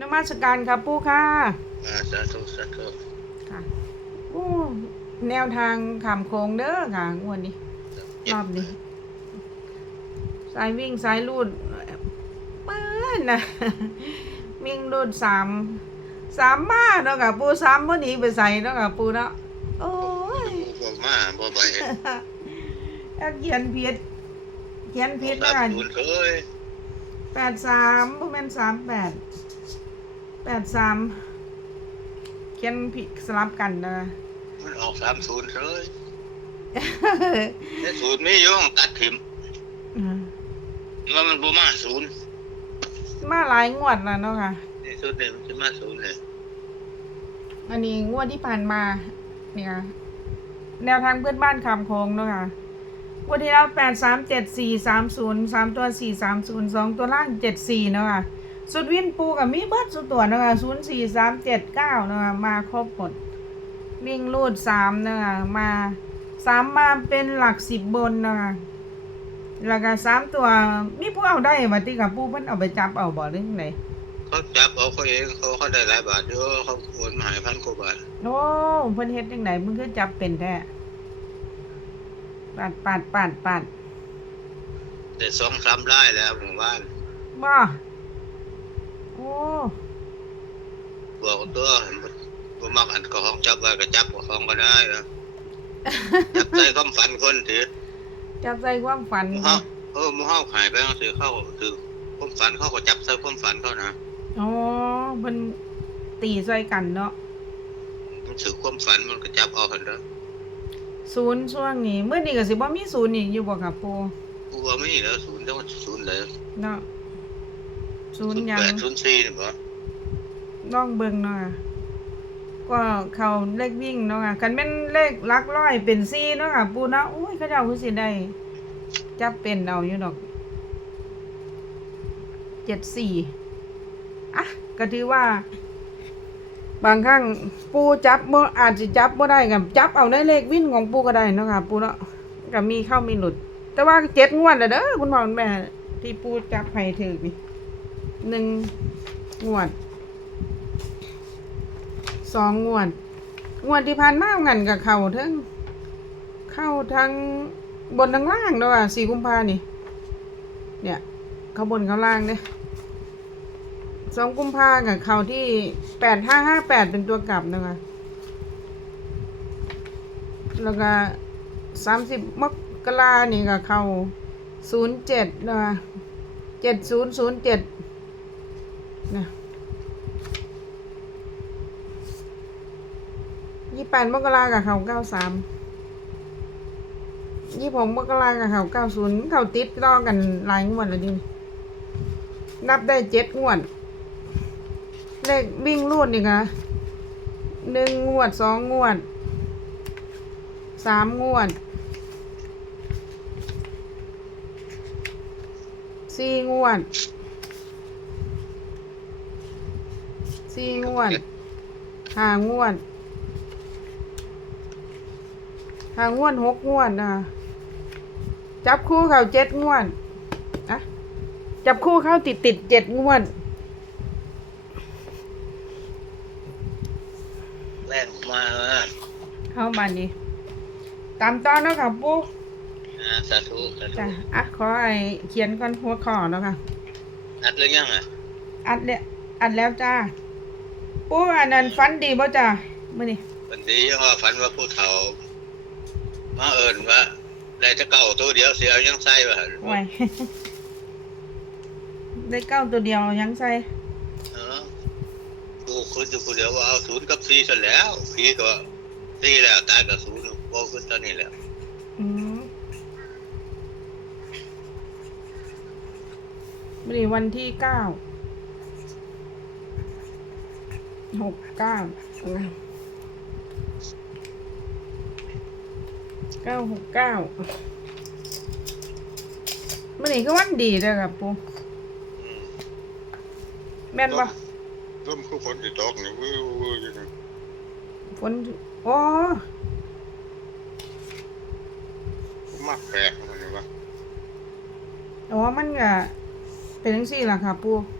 นมัสการค่ะปู่ค่ะอ่าสาธุสาธุค่ะโอ้แนวทางขามโค้งเด้อค่ะงวดนี้รอบนี้สายวิ่งสายลูดเปิ้นนะวิ่งลูดสามสามมาเนาะค่ะปูสามบ่หนีไปใส่เนาะค่ะปูเนาะโอ้ยบ่มาบ่ไปถ้าเขียนผิดเขียนผิดสานะมศูนย์เอ้ยแปดสามบ่แม่นสามแปด แปดสามเขียนผิดสลับกันนะมันออกสามศูนย์เอ้ยแต่ศูนย์ไม่อยู่ต้องตัดถิ่มอืมว่ามันบ่มาศูนย์มาหลายงวดแล้วเนาะค่ะนี่สุดนี่มันจะมาศูนย์เลยอันนี้งวดที่ผ่านมา เนี่ยแนวทางเพื่อนบ้านคำโค้งเนาะค่ะงวันที่แล้วแปดสามเจ็ดสี่สามศูนย์สามตัวสี่สามศูนย์สองตัวล่างเจ็ดสี่เนาะค่ะ สุดวินปูกับมีเบิร์ดสุดตัวเนาะค่ะศูนย์สี่สามเจ็ดเก้าเนาะค่ะมาครบหมดวิ่งรูดสามเนาะค่ะมาสามมาเป็นหลักสิบบนเนาะค่ะแล้วก็สามตัวมีผู้เอาได้มาที่กับปูเพิ่นเอาไปจับเอาบ่หรือไงเขาจับเอาเขาเองเขาเขาได้หลายบาทเยอะเขาโอนมาให้พันกว่าบาทโอ้เพิ่นเฮ็ดจังไดมึงคือจับเป็นแท้ปาดปาดปาดปาดแต่สองสามไร่แล้วหมู่บ้านบ่โอ้ บอกตัวบ่มักอันก็ห้องจับไว้ก็จับกับห้องก็ได้นะจับใส่ความฝันคนถือจับใจความฝันหมู่เฮาเออหมู่เฮาหายไปจังซี่เข้าคือความฝันเขาก็จับใส่ความฝันเขานะอ๋อเพิ่นตีใส่กันเนาะมันถือความฝันมันก็จับเอาหั่นเด้อศูนย์ช่วงนี้มื้อนี้ก็สิบ่มีศูนย์อีกอยู่บ่ครับปู่กูว่าไม่แล้วศูนย์จังหวัดศูนย์เลยเนาะ ศูนย์หยัง แปดศูนย์สี่นี่บ่ลองเบิ่งเนาะค่ะก็เข้าเลขวิ่งเนาะค่ะคันแม่นเลขหลักร้อยเป็น4เนาะค่ะปู่เนาะอุ้ยเขาเจ้าคือสิได้จับเป็นเอาอยู่ดอกเจ็ดสี่อะก็ถือว่า บางครั้งปูจับบ่อาจจะจับบ่ได้กับจับเอาได้เลขวินของปูก็ได้เนาะค่ะปูเนาะก็มีเข้ามีหลุด แต่ว่าเจ็ดงวดแล้วเด้อคุณพ่อคุณแม่ที่ปูจับให้ถือนี่ หนึ่งงวดสองงวด งวดที่ผ่านมางันกับเขาทั้งเข้าทั้งบนทั้งล่างเนาะสี่กุมภานี่ เนี่ยเขาบนเขาล่างเนี่ยสองกุมภากับเขาที่แปดห้าห้าแปดเป็นตัวกลับนะคะแล้วก็สามสิบมกรานี่กับเขาศูนย์เจ็ดนะคะเจ็ดศูนย์ศูนย์เจ็ด นะยี่แปดมกรากับเขาเก้าสามยี่หกมกรากับเขาเก้าศูนย์เขาติดต่อกันหลายงวดแล้วดินับได้เจ็ดงวด เลขวิ่งรูดนี่ค่ะหนึ่งงวดสองงวดสามงวดสี่งวด สี่งวดห้างวดห้างวดหกงวดนะจับคู่เขาเจ็ดงวดอะจับคู่เข้าติดติดๆเจ็ดงวดแล่นมาเข้ามาดีตามตอนเนาะค่ะปุ๊อ่าสาธุสาธุจ้ะอะขอไอเขียนก่อนหัวข้อเนาะค่ะอัดหรือยังอะ อัดเนี่ยอัดแล้วจ้า ปุ๊อันนั้นฟันดีบ่จ้ามื่อนี้วันนี้ว่าฝันว่าผู้เฒ่ามาเอิ้นว่าได้จะเก่าตัวเดียวเสียเอายังใส่ว่าหั่นไว้ได้เก้าตัวเดียวยังใส่เออกูคืออยู่ผู้เดียวว่าเอาศูนย์กับสี่ซะแล้วพี่ก็สี่แล้วตายกับศูนย์บ่ขึ้นตอนนี้แล้วอืมมื่อนี้วันที่เก้า หกเก้าเก้าหกเก้ามื่อนี้ก็วันดีเลยครับปูอืมแม่นปะร่มคือฝนสิตกนี่วื้อวื้ออยู่นี่ฝนอ๋อมักแปลกมันนี่ว่าอ๋อมันก็เป็นจังซี่ล่ะค่ะปูศูนย์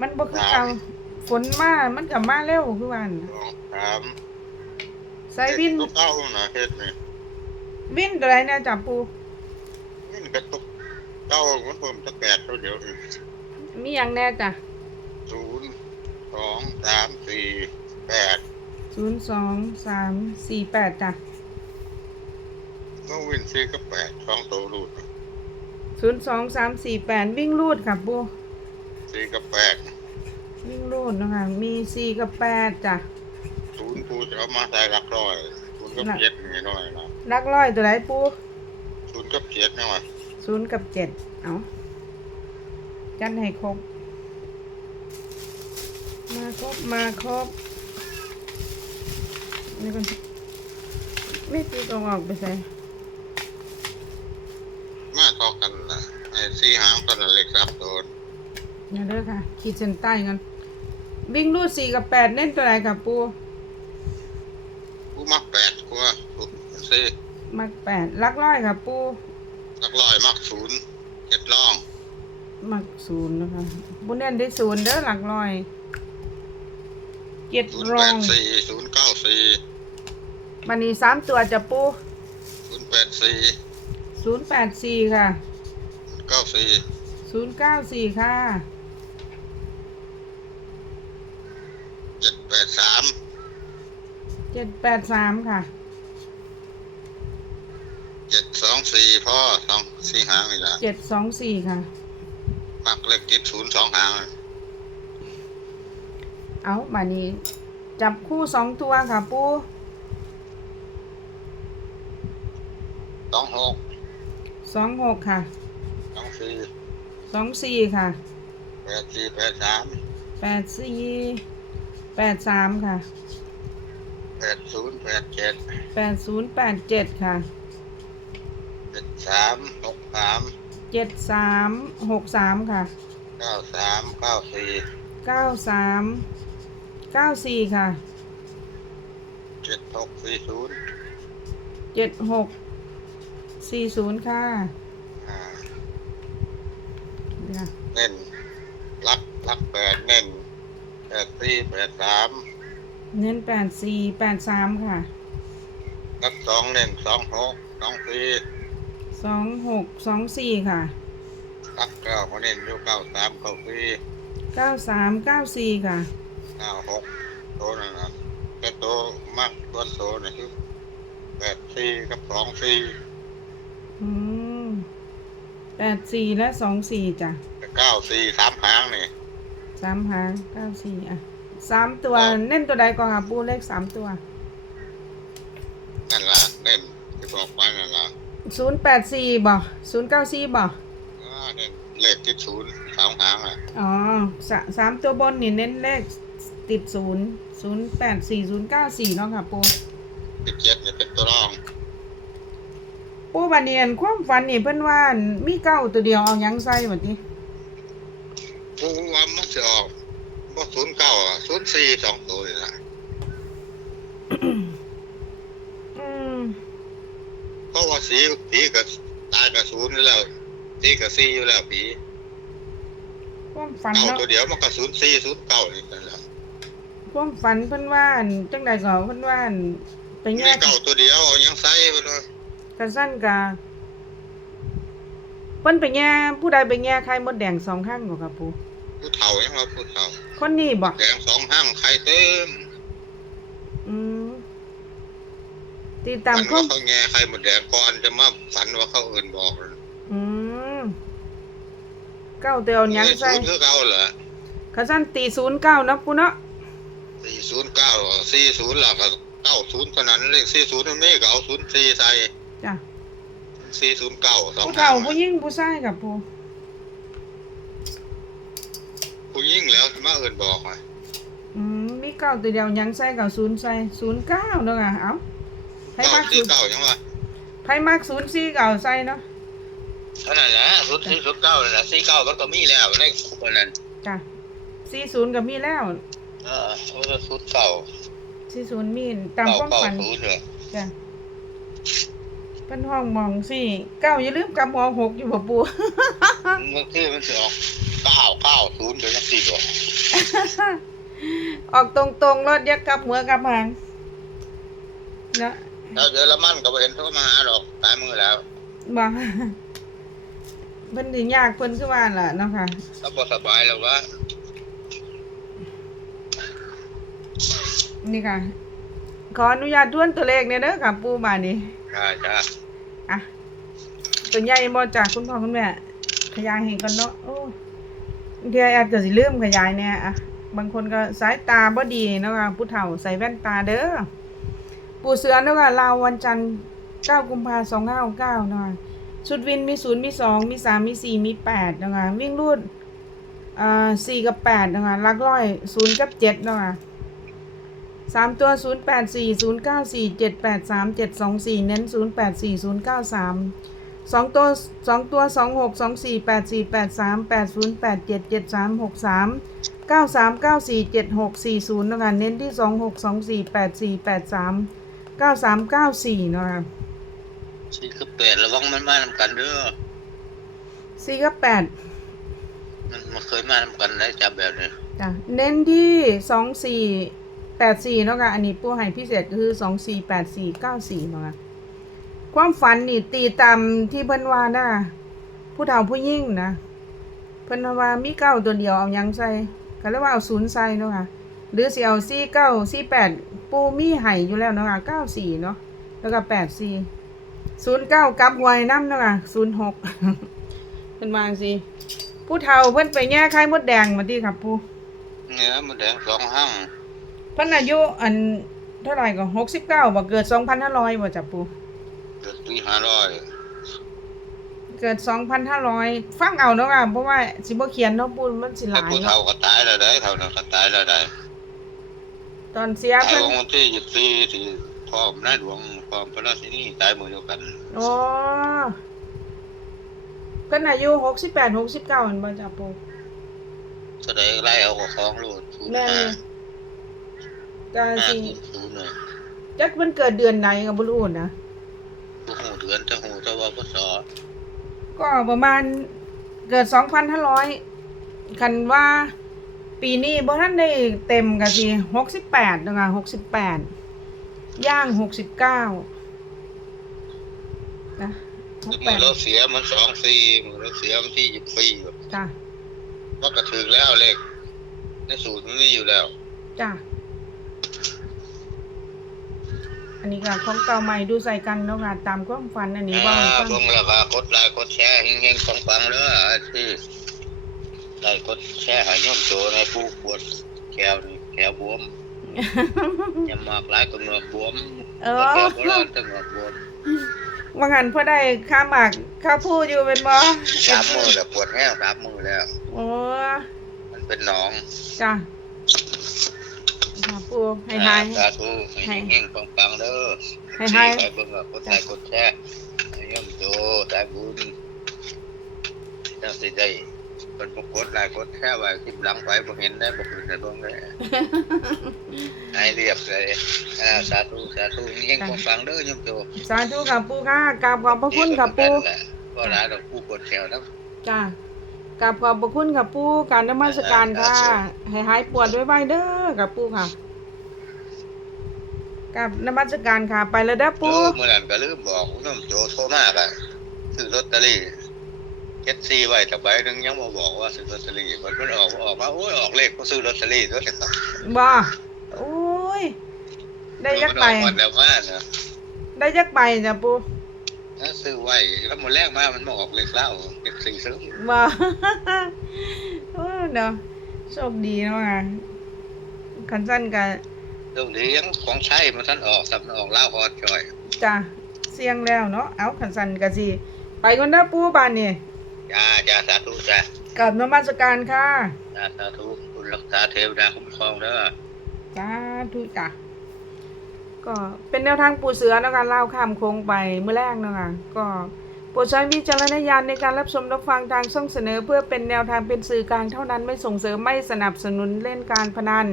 มันบ่คือเก่าฝนมา มันก็มาเร็วคือว่านั่นสองสามใส่วิน ตุกเก้าน่ะเฮ็ดนี่วินตัวใดนะจับปูวินกระตุกเก้ามันเพิ่มตั้งแปดตัวเดียวนี่มีหยังแน่จ้ะศูนย์สองสามสี่แปดศูนย์สองสามสี่แปดจ้ะก็วินสี่กับแปดสองตัวรูดศูนย์สองสามสี่แปดวิ่งรูดค่ะปู สี่กับแปดวิ่งรูดนะคะ มีสี่กับแปดจ้ะศูนย์กูจะเอามาใส่หลักร้อยศูนย์กับเจ็ดนี่น้อยนะลักร้อยตัวไหนปูศูนย์กับเจ็ดนี่ว่าศูนย์กับเจ็ดเอาจันให้ครบ มาครบ มาครบนี่ก่อนไม่ตีตรงออกไปใส่มาต่อกันนะไอ้สี่หางตัวนั้นเล็กซับโดน อย่าเด้อค่ะ ขีดเส้นใต้กันวิ่งรูดสี่กับแปดเน้นตัวไหนกับปูกูมักแปดกูว่าศูนย์สี่มักแปดลักร้อยกับปูหลักร้อยมักศูนย์เจ็ดล่อง มักศูนย์นะคะบุญเน้นได้ศูนย์เด้อหลักร้อยเจ็ดศูนย์รแปองดสี่ศูนย์เก้าสี่มันนี่สามตัวจะปูศูนย์แปดสี่ศูนย์แปดสี่ค่ะเก้าสี่ศูนย์เก้าสี่ค่ะ เจ็ดแปดสาม เจ็ดแปดสามค่ะ เจ็ดสองสี่พ่อสองสี่หางนี่ละเจ็ดสองสี่ค่ะมักเล็กติดศูนย์สองหางเอามานี้ จับคู่สองตัวค่ะ ปูสองหกสองหกค่ะ สองสี่สองสี่ค่ะ แปดสี่แปดสามแปดสี่แปดสามค่ะ แปดศูนย์แปดเจ็ดแปดศูนย์แปดเจ็ดค่ะเจ็ดสามหกสามเจ็ดสามหกสามค่ะเก้าสามเก้าสี่เก้าสามเก้าสี่ค่ะเจ็ดหกสี่ศูนย์เจ็ดหกสี่ศูนย์ค่ะอ่าเดี๋ยวนะเน้นรักรักแปดเน้นแปดสี่แปดสาม เน้นแปดสี่แปดสามค่ะรักสองเน้นสองหกสองสี่สองหกสองสี่ค่ะรักเก้าเขาเน้นอยู่เก้าสามเก้าสี่เก้าสามเก้าสี่ค่ะเก้าหกโตนั่นนะแต่โตมากตัวโตนี่คือแปดสี่กับสองสี่อืมแปดสี่และสองสี่จ้ะเก้าสี่สามหางนี่สามหางเก้าสี่อะ สามตัวเน้นตัวใดก่อนค่ะปูเลขสามตัวนั่นล่ะเน้นที่บอกไปนั่นล่ะศูนย์แปดสี่บ่ศูนย์เก้าสี่บ่อ่าเน้นเลขที่ศูนย์สองหางอะอ๋อสะสามตัวบนนี่เน้นเลขติดศูนย์ศูนย์แปดสี่ศูนย์เก้าสี่เนาะค่ะปูที่เจ็ดเนี่ยเป็นตัวรอง ปูบาเนียนความฝันนี่เพิ่นว่ามีเก้าตัวเดียวเอาหยังใส่หมดนี้ผู้ว่ามันจะออก บ่ศูนย์เก้าอะศูนย์สี่สองตัวนี่ล่ะอืมเพราะว่าสีผีกับตายกับศูนย์อยู่แล้วสีกับสี่อยู่แล้วผีความฝันเก้าเนาะตัวเดียวมันก็ศูนย์สี่ศูนย์เก้านี่นั่นแหละความฝันเพิ่นว่าจังใดก็เพิ่นว่าไปมีแง่เก้าตัวเดียวเอายังใส่ไปเลยกระสั้นกะเพิ่นไปแง่ผู้ใดไปแง่ไข่มดแดงสองข้างบ่ครับปู ผู้เฒ่ายังว่าผู้เฒ่าคนนี้บ่แดงสองห้างไข่เต็มอืมติดตามมันข้อว่ามเขาแง่ไข่หมดแดงก่อนจะมาฝันว่าเขาเอื่นบอกอืมเก้าเตียวหยังใส่ศูนย์คือเก้าเหรอกระสั้นตีศูนย์เก้าเนาะปูเนาะสี่ศูนย์เก้าสี่ศูนย์หลักเก้าศูนย์เท่านั้นเลขสี่ศูนย์มันไม่ก็เอาศูนย์สี่ใส่จ้ะสี่ศูนย์เก้าสองผู้ห้าเฒ่าผู้หญิงผู้ชายกับปู ผู้ยิ่งแล้ว มาเอื่นบอกอะอืมมีเก้าตัวเดียวหยังใส่กับศูนย์ใส่ศูนย์เก้าเนาะค่ะเอ้าไผเก้ามักสี่ศูนย์เก้ายังว่าไผมักศูนย์สี่เก้าใส่เนาะเท่านั้นแหละศูนย์สี่ศูนย์เก้านั่นแหละสี่เก้ามันก็มีแล้วในคนนั้นจ้ะสี่ศูนย์ก็มีแล้วเออเขาจะศูนย์เก้าสี่ศูนย์มีตามเก้าความเก้าฝันศูนย์เลยจ้ะเป็นห้องมองสี่เก้าอย่าลืมกำหัวหกอยู่บ่ปูบางทีมันจะออก เก้าเก้าศูนย์เดี๋ยวจะสี่ดอกออกตรงๆรถยักกลับหัวกลับหางเนาะแล้วเยอรมันก็บ่เห็นโทรมาหาดอกตายมือแล้วบ่เพิ่นสิยากเพิ่นคือว่าล่ะเนาะค่ะถ้าบ่สบายแล้ววะนี่ค่ะ ขออนุญาตทวนตัวเลขเนี่ยเด้อค่ะปู่บาดนี้จ้าจ้าอะตัวใหญ่บ่จากคุณพ่อคุณแม่ขยายให้ก่อนเนาะโอ้ บางทีอาจจะสิลืมขยายเนี่ยอะบางคนก็สายตาบ่ดีเนาะค่ะผู้เฒ่าใส่แว่นตาเด้อปู่เสือเนาะค่ะลาววันจันทร์9กุมภาพันธ์2569เนาะคะชุดวินมี0มี2มี3มี4มี8เนาะค่ะวิ่งรูดอ่า4กับ8เนาะค่ะลักร้อย0กับ7เนาะค่ะสามตัว0 8 4 0 9 4 7 8 3 7 2 4เน้น0 8 4 0 9 3ส องตัวสองตัวสองหกสองสี่แปดสี่แปดสามแปดศูนย์แปดเจ็ดเจ็ดสามหกสามเก้าสามเก้าสี่เจ็ดหกสี่ศูนย์นะคะเน้นที่สองหกสองสี่แปดสี่แปดสามเก้าสามเก้าสี่นะคะสี่คือแปดระวังมันมานำกันเด้อสี่กับแปดมันมาเคยมานำกันได้จับแบบนี้จ้ะเน้นที่สองสี่แปดสี่เนาะคะอันนี้ผู้ให้พิเศษก็คือสองสี่แปดสี่เก้าสี่เนาะคะ ความฝันนี่ตีตามที่เพิ่นว่านะผู้เฒ่าผู้ยิ่งนะเพิ่นว่ามีเก้าตัวเดียวเอาหยังใส่ก็เลยว่าเอาศูนย์ใส่เนาะค่ะหรือสิเอาสี่เก้าสี่แปดปูมีไห่อยู่แล้วเนาะค่ะเก้าสี่เนาะแล้วก็แปดสี่ศูนย์เก้ากลับหวยน้ำเนาะค่ะศูนย์หกเพิ่นว่าจังซี่ผู้เฒ่าเพิ่นไปแง่ไข่มดแดงมาที่ครับปูเนี่ยมันแดงสองห้างเพิ่นอายุอันเท่าไหร่ก็หกสิบเก้าบ่เกิดสองพันห้าร้อยบ่จ้ะปู เกิดปีห้าร้อยเกิดสองพันห้าร้อยฟังเอาเนาะค่ะเพราะว่าสิบ่เขียนเนาะปูมันสิหถ้าลายผู้เนาะเฒ่าก็ตายแล้วได้เฒ่านั้นก็ตายแล้วได้ตอนเสียตายเพิ่นวันที่ยี่สิบสี่ที่พ่อมนายหลวงพ่อมพระราชินีตายมือเดียวกันโอ้เพิ่นอายุหกสิบแปดหกสิบเก้าเห็นบ่จ้ะปูแสดงไล่เอากับของลูกศูนย์แม่นห้าอยู่ก็ห้าสิศูนย์ศูนย์เลยจักมันเกิดเดือนไหนก็บ่รู้นะผู้หูเดือนจะหูจะว่าพศก็ประมาณเกิดสองพันห้าร้อยคันว่าปีนี้บ่ทันได้เต็มก็สิหกสิบแปดนะคะหกสิบแปดย่างหกสิบเก้านะหกแปมือดเราเสียมันสองสี่มือเราเสียมันที่ยี่สิบสี่จ้ะว่ากระถึงแล้วเลขในสูตรมันมีอยู่แล้ว จ้ะ อันนี้ก็ของเก่าใหม่ดูใส่กันเนาะค่ะตามความฝันอันนี้ว่าอ่าให้ฟังเบิ่งแล้วก็กดไลค์กดแชร์เฮงๆฟังๆเด้อที่ไลค์กดแชร์ให้ย่อมโตในผู้ปวดแขวนี่แขวบวมอย่ามากหลายก็เหงือกบวมเอแขอวโบราณก็เหงือกบวมว่างันพอได้ข้าหมากข้าพูดอยู่เป็นบ่สามมือแล้วปวดแห้งสามมือแล้วโอ้มันเป็นหนองจ้ะ ค่ะปูให้หาย สาธุให้เฮงๆฟังๆเด้อให้ที่หายไปเบิ่งก็กดไลค์กดแชร์ให้ย่อมโตสายบุญจังสิได้เพิ่นบ่กดไลค์กดแชร์ไว้คลิปหลังไปบ่เห็นได้บ่ขึ้นได้เบิ่งได้ให้เรียบเลยอ่าสาธุสาธุนี่เฮงฟังๆเด้อโยมโตสาธุค่ะปูค่ะกราบขอบพระคุณค่ะปูก็หลายดอกผู้กดแถวนะ จ้ะ กราบขอบพระคุณค่ะปูการนมัสการค่ะให้หายปวดไวๆเด้อค่ะปูค่ะกับนมัสการค่ะ ไปแล้วเด้อปูปูเมื่อนั้นก็ลืมบอกโยมโจโทรมากอะซื้อลอตเตอรี่เจ็ดสี่ไว้แต่ใบหนึงยังมาบอกว่าซื้อลอตเตอรี่มันมันออกออกมาโอ้ยออกเลขก็ซื้อลอตเตอรี่ด้วยบ่โอ้ย ได้ยักใบมันออกวันแล้วมาเนาะได้ยักใบจ้ะปู ถ้าซื้อไว้แล้วหมดแรกมามันมาออกเลขเล่าเลขสี่ซื้อบ่โอ้เนาะโชคดีเนาะค่ะคันสั้นกับตรงนี้ยังของใช้มันท่านออกสับออกเล่าฮอดจอยจ้ะเสียงแล้วเนาะเอาคันสั้นก็สิไปก่อนเด้อปูบ้านนี่จ้าจ้าสาธุจ้ากับนมัสการค่ะจ้าสาธุคุณรักษาเทวดาคุ้มครองเด้อสาธุจ้ะ ก็เป็นแนวทางปูเสือเนะการเล่าข้ามโค้งไปเมื่อแรกเนาะคะก็โปรดใช้วิจารณญาณในการรับชมรับฟังทางช่องเสนอ เพื่อเป็นแนวทางเป็นสื่อกลางเท่านั้นไม่ส่งเสริมไม่สนับสนุนเล่นการพนัน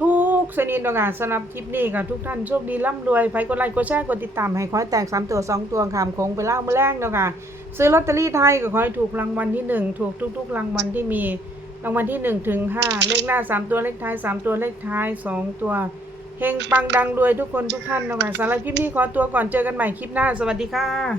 ทุกชนิดเนาะค่ะสำหรับคลิปนี้ค่ะ ทุกท่านโชคดีร่ำรวยไฟกดไลค์กดแชร์กดติดตามให้ขอให้แตกสามตัวสองตัวขามคงไปเล่าเมื่อแรกเนาะค่ะซื้อลอตเตอรี่ไทยก็ขอให้ถูกรางวัลที่หนึ่งถูกทุก ๆ รางวัลที่มีรางวัลที่หนึ่งถึงห้าเลขหน้าสามตัวเลขท้ายสามตัวเลขท้ายสองตัว เฮงปังดังรวยทุกคนทุกท่านนะคะสำหรับคลิปนี้ขอตัวก่อนเจอกันใหม่คลิปหน้า สวัสดีค่ะ